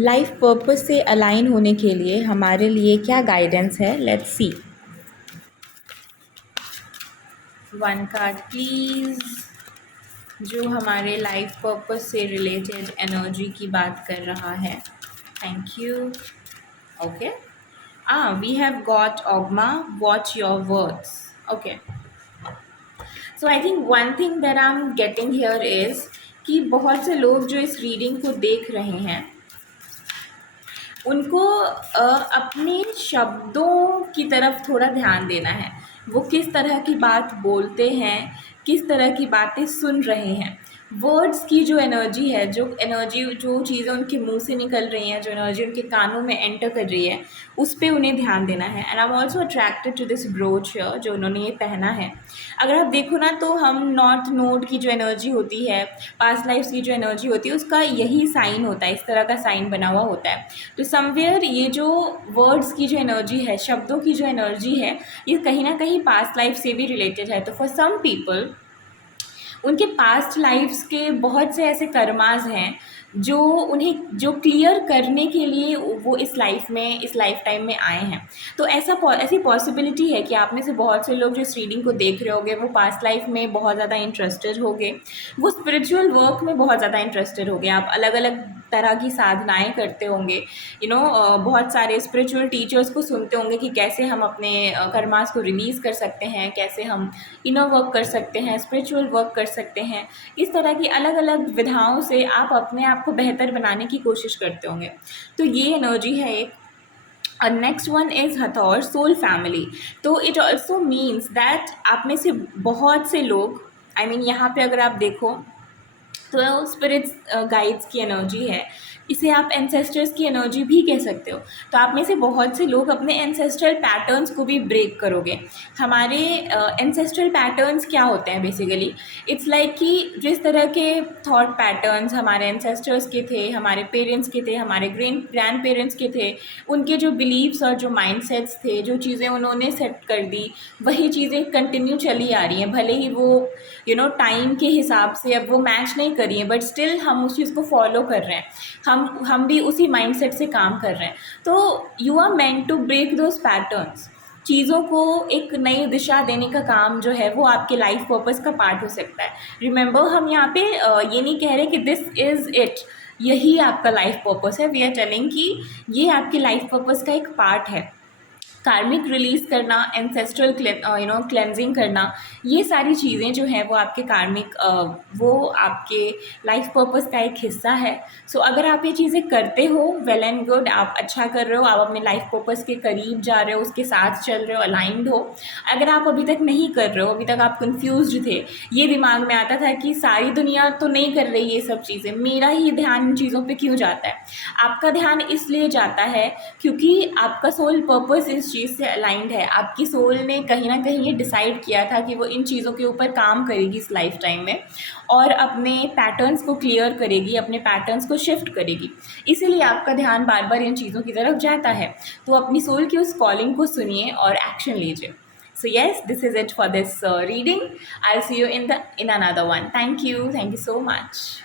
Life purpose से align होने के लिए हमारे लिए क्या गाइडेंस है, let's see. One card please, जो हमारे लाइफ पर्पस से रिलेटेड एनर्जी की बात कर रहा है। Thank you. Okay, we have got Ogma, watch your words. Okay, so I think one thing that I am getting here is कि बहुत से लोग जो इस रीडिंग को देख रहे हैं उनको अपने शब्दों की तरफ थोड़ा ध्यान देना है। वो किस तरह की बात बोलते हैं, किस तरह की बातें सुन रहे हैं। वर्ड्स की जो एनर्जी है, जो चीज़ें उनके मुंह से निकल रही हैं, जो एनर्जी उनके कानों में एंटर कर रही है, उस पर उन्हें ध्यान देना है। And I am also attracted to this approach जो उन्होंने ये पहना है। अगर आप देखो ना तो हम नॉर्थ नोड की जो एनर्जी होती है, पास्ट लाइफ की जो एनर्जी होती है, उसका यही साइन होता है, इस तरह का साइन बना हुआ होता है। तो समवेयर ये जो वर्ड्स की जो एनर्जी है, शब्दों की जो एनर्जी है, ये कहीं ना कहीं पास्ट लाइफ से भी रिलेटेड है। तो फॉर सम पीपल उनके पास्ट लाइफ्स के बहुत से ऐसे कर्मास हैं जो उन्हें जो क्लियर करने के लिए वो इस लाइफ टाइम में आए हैं। तो ऐसी पॉसिबिलिटी है कि आप में से बहुत से लोग जो इस रीडिंग को देख रहे होंगे वो पास्ट लाइफ में बहुत ज़्यादा इंटरेस्टेड होंगे, वो स्पिरिचुअल वर्क में बहुत ज़्यादा इंटरेस्टेड होंगे, आप अलग अलग तरह की साधनाएं करते होंगे, बहुत सारे स्पिरिचुअल टीचर्स को सुनते होंगे कि कैसे हम अपने कर्मास को रिलीज़ कर सकते हैं, कैसे हम इनर वर्क कर सकते हैं, स्पिरिचुअल वर्क कर सकते हैं। इस तरह की अलग अलग विधाओं से आप अपने आप को बेहतर बनाने की कोशिश करते होंगे। तो ये एनर्जी है एक। Next one is Hathor, soul family. तो इट ऑल्सो मीन्स दैट आप में से बहुत से लोग, आई मीन यहाँ पे अगर आप देखो तो स्पिरिट्स गाइड्स की एनर्जी है, इसे आप एंसेस्टर्स की एनर्जी भी कह सकते हो। तो आप में से बहुत से लोग अपने एंसेस्ट्रल पैटर्न्स को भी ब्रेक करोगे। हमारे एंसेस्ट्रल पैटर्न्स क्या होते हैं बेसिकली, इट्स लाइक कि जिस तरह के थॉट पैटर्न्स हमारे एंसेस्टर्स के थे, हमारे पेरेंट्स के थे, हमारे ग्रैंड पेरेंट्स के थे, उनके जो बिलीव्स और जो माइंडसेट्स थे, जो चीज़ें उन्होंने सेट कर दी, वही चीज़ें कंटिन्यू चली आ रही हैं। भले ही वो टाइम के हिसाब से अब वो मैच नहीं कर रही हैं, बट स्टिल हम उस चीज़ को फॉलो कर रहे हैं, हम भी उसी माइंडसेट से काम कर रहे हैं। तो you are meant to break those patterns. चीज़ों को एक नई दिशा देने का काम जो है वो आपके लाइफ पर्पस का पार्ट हो सकता है। रिमेंबर, हम यहाँ पे ये नहीं कह रहे कि दिस इज़ इट, यही आपका लाइफ पर्पस है। वी आर टेलिंग कि ये आपके लाइफ पर्पस का एक पार्ट है। कार्मिक रिलीज़ करना, एंसेस्ट्रल क्लेंजिंग करना, ये सारी चीज़ें जो हैं वो आपके कार्मिक वो आपके लाइफ पर्पस का एक हिस्सा है। सो अगर आप ये चीज़ें करते हो, वेल एंड गुड, आप अच्छा कर रहे हो, आप अपने लाइफ पर्पस के करीब जा रहे हो, उसके साथ चल रहे हो, अलाइंड हो। अगर आप अभी तक नहीं कर रहे हो, अभी तक आप कन्फ्यूज्ड थे, ये दिमाग में आता था कि सारी दुनिया तो नहीं कर रही ये सब चीज़ें, मेरा ही ध्यान इन चीज़ों पर क्यों जाता है। आपका ध्यान इसलिए जाता है क्योंकि आपका सोल पर्पस इस चीज़ से अलाइंड है। आपकी सोल ने कहीं ना कहीं ये डिसाइड किया था कि वो इन चीज़ों के ऊपर काम करेगी इस लाइफ टाइम में, और अपने पैटर्न्स को क्लियर करेगी, अपने पैटर्न्स को शिफ्ट करेगी। इसीलिए आपका ध्यान बार बार इन चीज़ों की तरफ जाता है। तो अपनी सोल की उस कॉलिंग को सुनिए और एक्शन लीजिए। So yes, this is it for this reading. I'll see you in another one. Thank you so much.